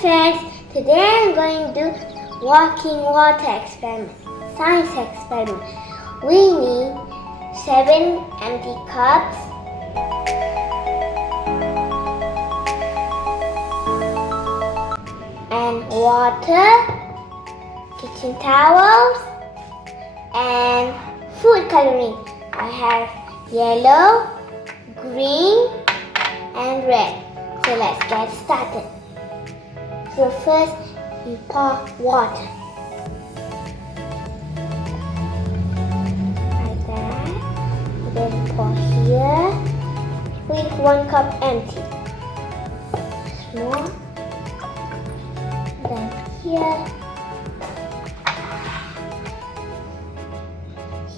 friends, today I'm going to do walking water experiment, science experiment. We need 7 empty cups, and water, kitchen towels, and food coloring. I have yellow, green, and red. So let's get started. So first, we pour water. Like that. Then pour here. With 1 cup empty. More. Then here.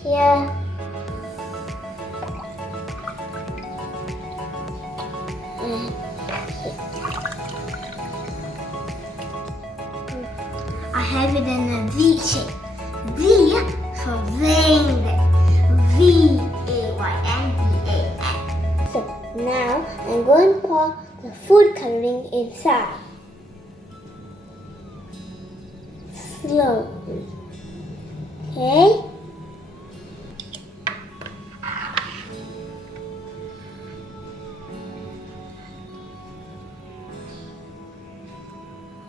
Here. And here. I have it in a V shape. V for Vayndan. V-A-Y-N-D-A-N. So now I'm going to pour the food coloring inside. Slowly. Okay?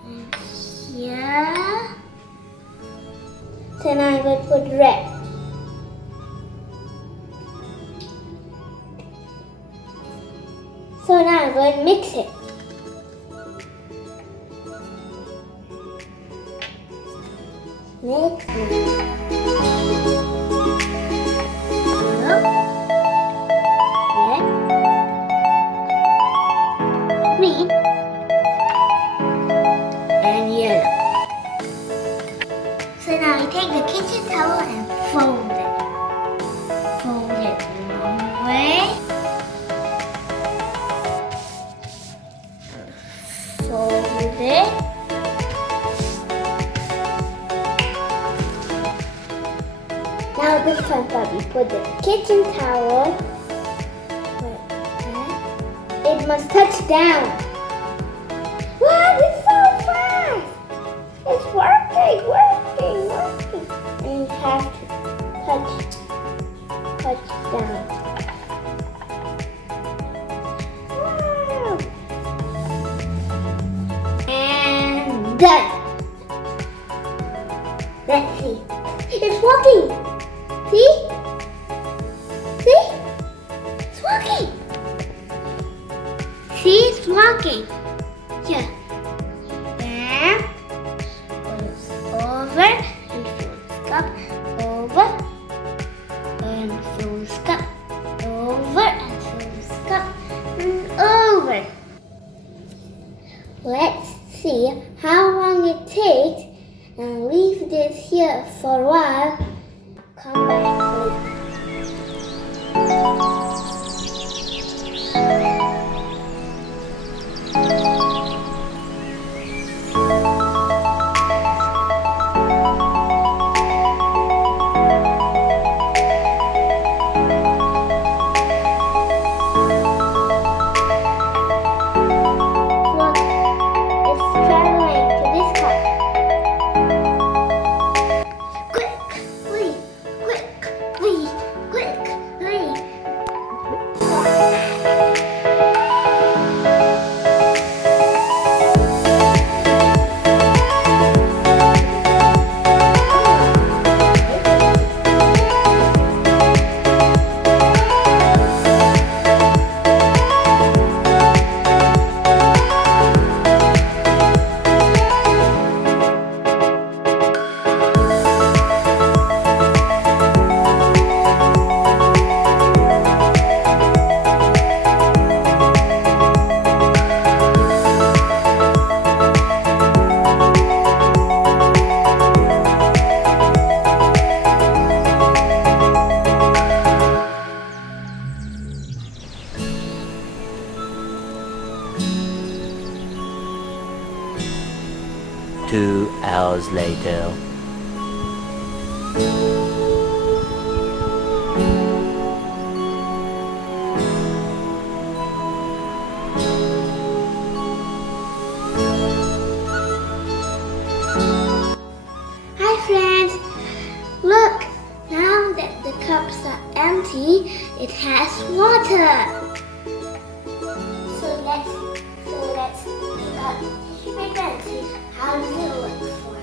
And here. So now I'm going to put red. So now I'm going to mix it. Mix it. Red. Green. And yellow. So now I take the kitchen towel and fold it. Fold it one way. Fold it. Now this one part, we put the kitchen towel. It must touch down. Wow, it's so fast! It's working. And you have to touch down. Wow! And done. Let's see. It's working. See? It's working. See, it's working. Here. And goes over and fills cup, over and fills cup, over and fills cup, and over. Let's see how long it takes and leave this here for a while. Come back later. Look, it's traveling to this cup. Quickly. hours later. water. So let's pick up. We're going to see how does it look for.